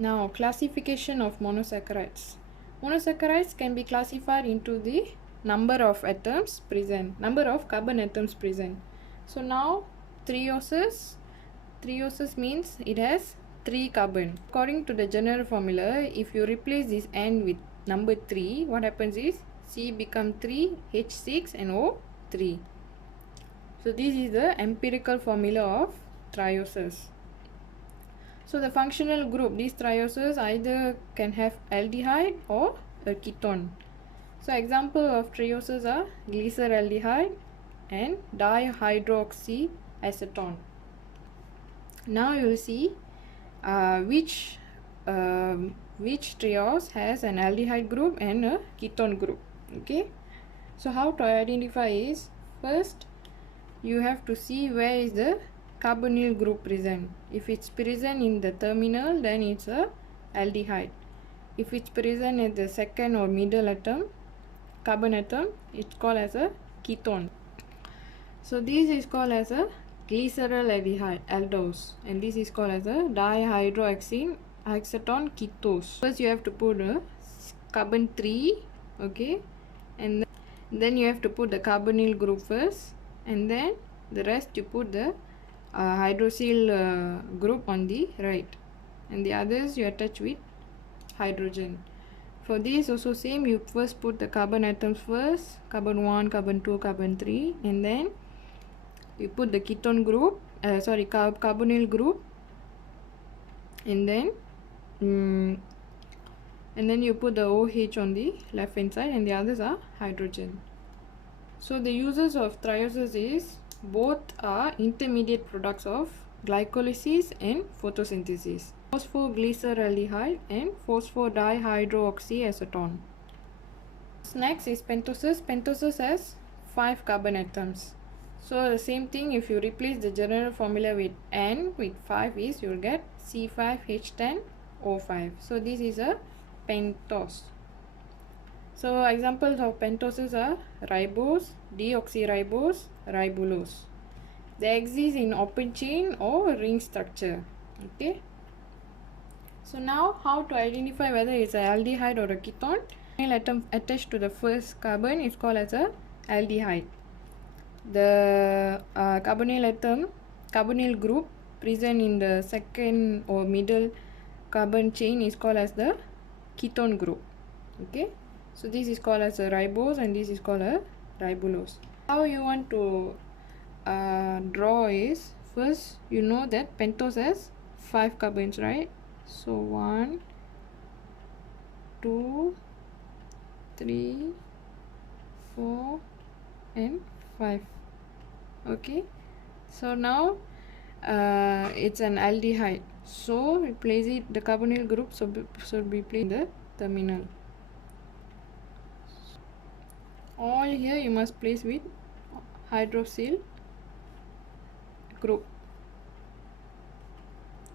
Now, classification of monosaccharides. Monosaccharides can be classified into the number of atoms present, number of carbon atoms present. So now, treosis means it has 3 carbon. According to the general formula, if you replace this N with number 3, what happens is C become 3, H6 and O3. So this is the empirical formula of treosis. So the functional group, these trioses either can have aldehyde or a ketone. So example of trioses are glyceraldehyde and dihydroxyacetone. Now you will see which triose has an aldehyde group and a ketone group. Okay. So how to identify is, first you have to see where is the carbonyl group present. If it's present in the terminal, then it's a aldehyde. If it's present at the second or middle atom, carbon atom, it's called as a ketone. So this is called as a glyceraldehyde, aldose, and this is called as a dihydroxyacetone ketose. First you have to put a carbon 3, okay, and then you have to put the carbonyl group first, and then the rest you put the hydroxyl group on the right, and the others you attach with hydrogen. For this also same, you first put the carbon atoms first, carbon 1, carbon 2, carbon 3, and then you put the ketone group, carbonyl group, and then you put the OH on the left hand side, and the others are hydrogen. So the uses of trioses is, both are intermediate products of glycolysis and photosynthesis. Phosphoglyceraldehyde and phosphodihydroxyacetone. Next is pentosis. Pentosis has 5 carbon atoms. So the same thing, if you replace the general formula with N with 5 is, you will get C5H10O5. So this is a pentose. So examples of pentoses are ribose, deoxyribose, ribulose. They exist in open chain or ring structure. Okay. So now how to identify whether it's an aldehyde or a ketone? The atom attached to the first carbon is called as a aldehyde. The carbonyl group present in the second or middle carbon chain is called as the ketone group. Okay. So this is called as a ribose and this is called a ribulose. How you want to draw is, first you know that pentose has 5 carbons, right? So 1, 2, 3, 4 and 5. Okay. So now it's an aldehyde. So we place it, the carbonyl group should be placed in the terminal. All here you must place with hydroxyl group,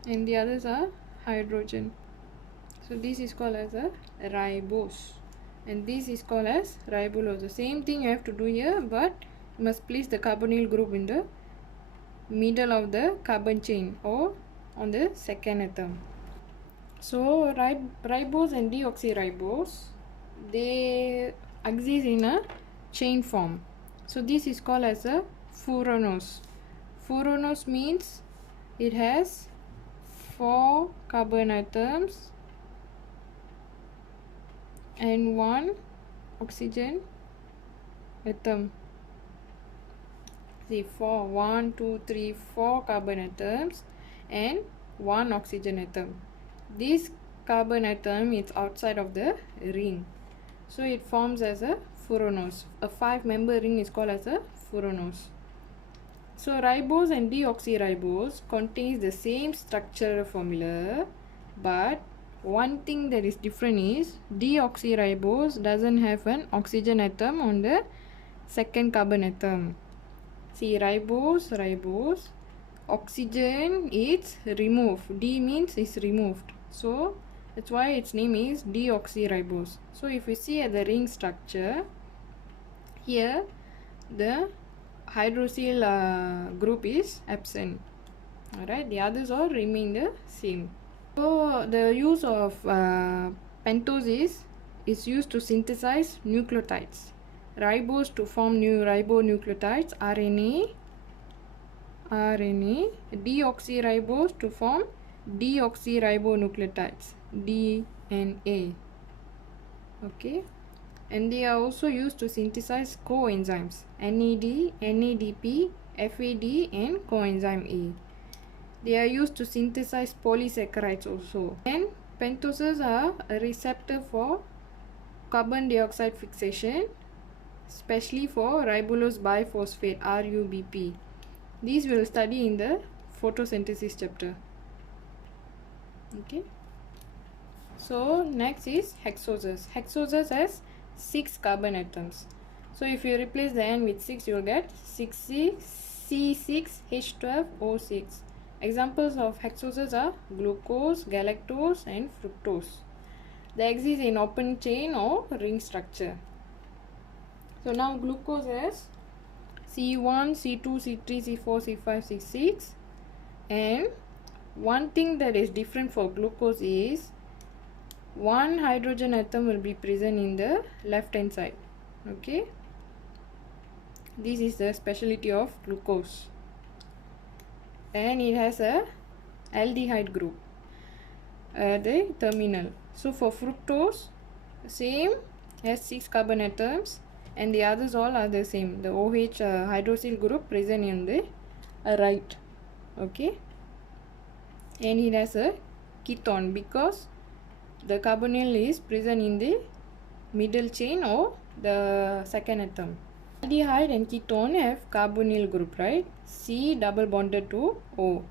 and the others are hydrogen. So this is called as a ribose, and this is called as ribulose. The same thing you have to do here, but you must place the carbonyl group in the middle of the carbon chain or on the second atom. So ribose and deoxyribose, they exist in a chain form. So this is called as a furanose. Furanose means it has 4 carbon atoms and 1 oxygen atom. See, 1, 2, 3, 4 carbon atoms and 1 oxygen atom. This carbon atom is outside of the ring, so it forms as a furanose. A 5-member ring is called as a furanose. So ribose and deoxyribose contains the same structural formula, but one thing that is different is deoxyribose doesn't have an oxygen atom on the second carbon atom. See, ribose, oxygen is removed. D means is removed. So that's why its name is deoxyribose. So if you see at the ring structure, here the hydroxyl group is absent. Alright, the others all remain the same. So the use of pentose is used to synthesize nucleotides. Ribose to form new ribonucleotides, RNA, deoxyribose to form deoxyribonucleotides, DNA. Okay, and they are also used to synthesize coenzymes, NAD, NADP, FAD, and coenzyme A. They are used to synthesize polysaccharides also. And pentoses are a receptor for carbon dioxide fixation, especially for ribulose biphosphate, RUBP. These we'll study in the photosynthesis chapter. Okay. So next is hexoses. Hexoses has 6 carbon atoms. So if you replace the N with 6, you will get 6C, C6H12O6. Examples of hexoses are glucose, galactose, and fructose. They exist in open chain or ring structure. So now glucose has C1, C2, C3, C4, C5, C6. And one thing that is different for glucose is one hydrogen atom will be present in the left hand side. Okay, this is the specialty of glucose, and it has a aldehyde group at the terminal. So for fructose, same, has 6 carbon atoms, and the others all are the same. The OH hydroxyl group present in the right. Okay, and it has a ketone because the carbonyl is present in the middle chain or the second atom. Aldehyde and ketone have carbonyl group, right? C double bonded to O.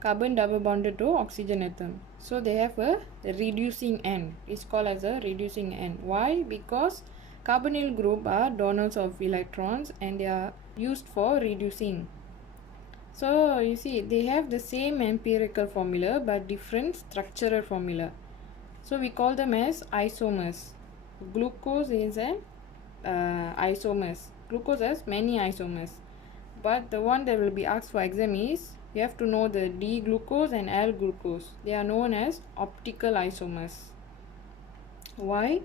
Carbon double bonded to oxygen atom. So they have a reducing end. It's called as a reducing end. Why? Because carbonyl group are donors of electrons and they are used for reducing. So you see, they have the same empirical formula but different structural formula. So we call them as isomers. Glucose is an isomers. Glucose has many isomers. But the one that will be asked for exam is, you have to know the D-glucose and L-glucose. They are known as optical isomers. Why?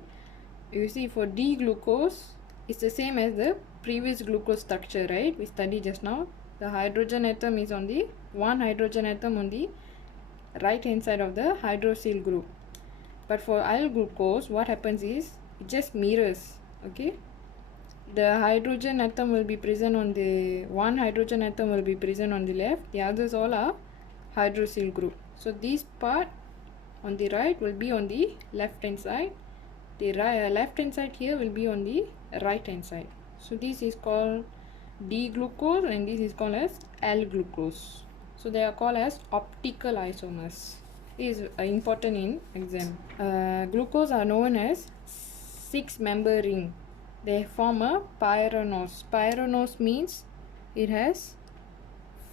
You see, for D-glucose, it's the same as the previous glucose structure, right? We studied just now. The hydrogen atom is on the one hydrogen atom on the right hand side of the hydroxyl group. But for L-glucose, what happens is it just mirrors. Okay, the hydrogen atom will be present on the one hydrogen atom will be present on the left. The others all are hydroxyl group. So this part on the right will be on the left hand side. The left hand side here will be on the right hand side. So this is called D-glucose and this is called as L-glucose. So they are called as optical isomers. Is important in exam. Glucose are known as 6-member ring. They form a pyranose. Pyranose means it has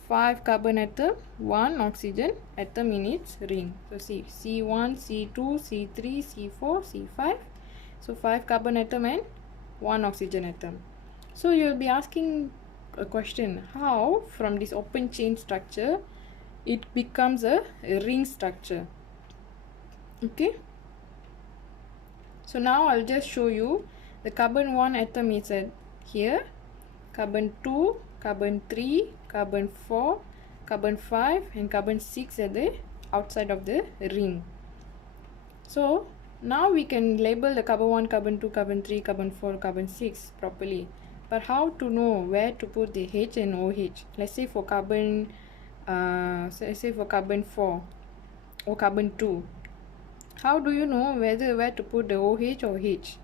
5 carbon atom, 1 oxygen atom in its ring. So see, C1, C2, C3, C4, C5. So 5 carbon atom and 1 oxygen atom. So you will be asking a question, how from this open chain structure it becomes a ring structure. Okay, so now I'll just show you the carbon 1 atom is at here, carbon 2, carbon 3, carbon 4, carbon 5 and carbon 6 at the outside of the ring. So now we can label the carbon 1, carbon 2, carbon 3, carbon 4, carbon 6 properly. But how to know where to put the H and OH? Let's say for carbon say for carbon 4 or carbon 2, how do you know where to put the OH or H?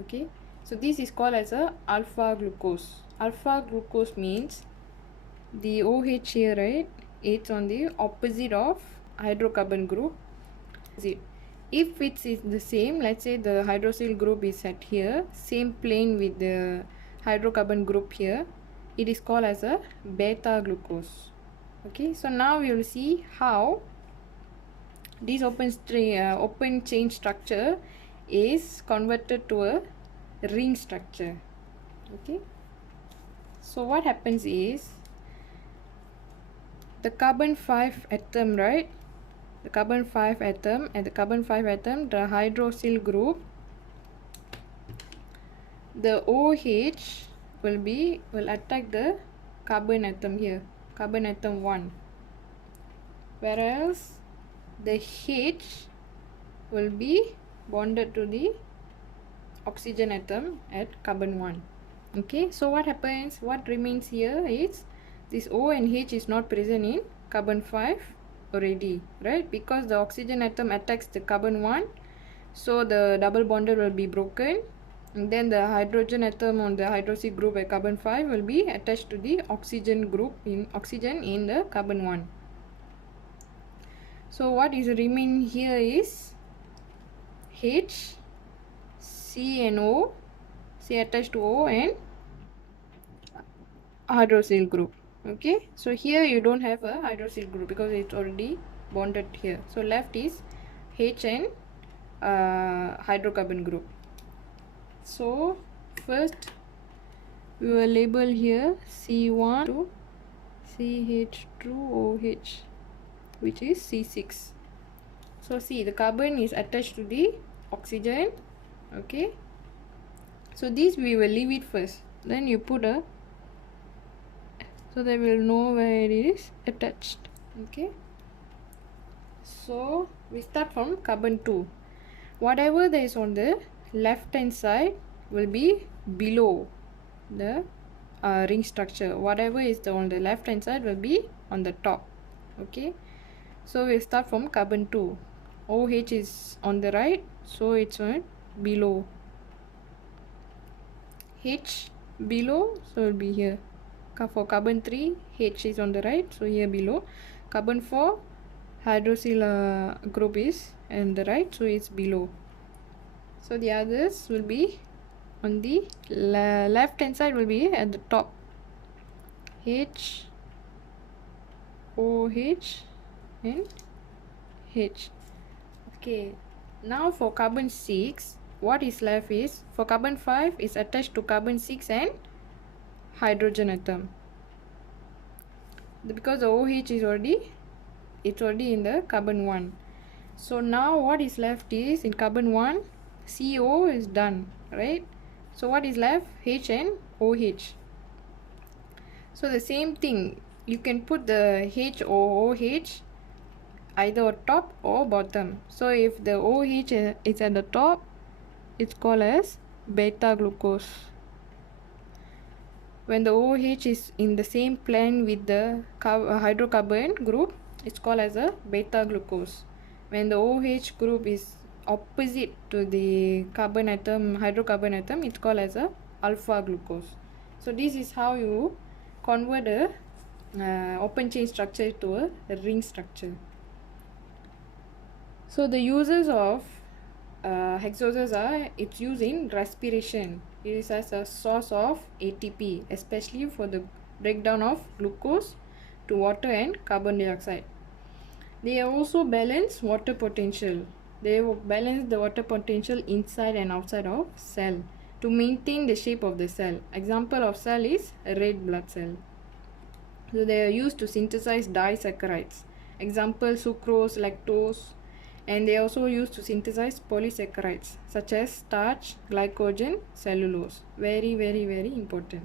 Okay, so this is called as a alpha glucose. Alpha glucose means the OH here, right, it's on the opposite of hydrocarbon group. If it's the same, let's say the hydroxyl group is at here, same plane with the hydrocarbon group here, it is called as a beta glucose. Okay, so now we will see how this open chain structure is converted to a ring structure. Okay, so what happens is the carbon 5 atom, right, the carbon 5 atom, at the carbon 5 atom, the hydroxyl group, the OH will attack the carbon atom here, carbon atom 1, whereas the H will be bonded to the oxygen atom at carbon 1. Okay, so what happens, what remains here is this O and H is not present in carbon 5 already, right? Because the oxygen atom attacks the carbon 1, so the double bonded will be broken, and then the hydrogen atom on the hydroxy group at carbon 5 will be attached to the oxygen group in oxygen in the carbon 1. So what is remaining here is H, C and O, C attached to O and hydroxyl group. Okay, so here you don't have a hydroxyl group because it's already bonded here. So left is H and hydrocarbon group. So first we will label here C1 to CH2OH, which is C6. So see, the carbon is attached to the oxygen. Okay, so this we will leave it first, then you put a, so that we will know where it is attached. Okay, so we start from carbon 2. Whatever there is on the left hand side will be below the ring structure. Whatever is on the left hand side will be on the top. Okay, so we start from carbon 2. OH is on the right, so it's on below. H below, so it will be here. For carbon 3, H is on the right, so here below. Carbon 4, hydroxyl group is on the right, so it's below. So the others will be on the left hand side, will be at the top. H, OH and H. Okay, now for carbon 6, what is left is, for carbon 5 is attached to carbon 6 and hydrogen atom, because the OH is already in the carbon 1. So now what is left is, in carbon 1 CO is done, right? So what is left? H and OH. So the same thing, you can put the H or OH either top or bottom. So if the OH is at the top, it's called as beta glucose. When the OH is in the same plane with the hydrocarbon group, it's called as a beta glucose. When the OH group is opposite to the carbon atom, hydrocarbon atom, it's called as a alpha glucose. So this is how you convert a open chain structure to a ring structure. So the uses of hexoses are, it's used in respiration. It is as a source of ATP, especially for the breakdown of glucose to water and carbon dioxide. They also balance water potential. They balance the water potential inside and outside of cell to maintain the shape of the cell. Example of cell is a red blood cell. So they are used to synthesize disaccharides. Example, sucrose, lactose. And they are also used to synthesize polysaccharides such as starch, glycogen, cellulose. Very, very, very important.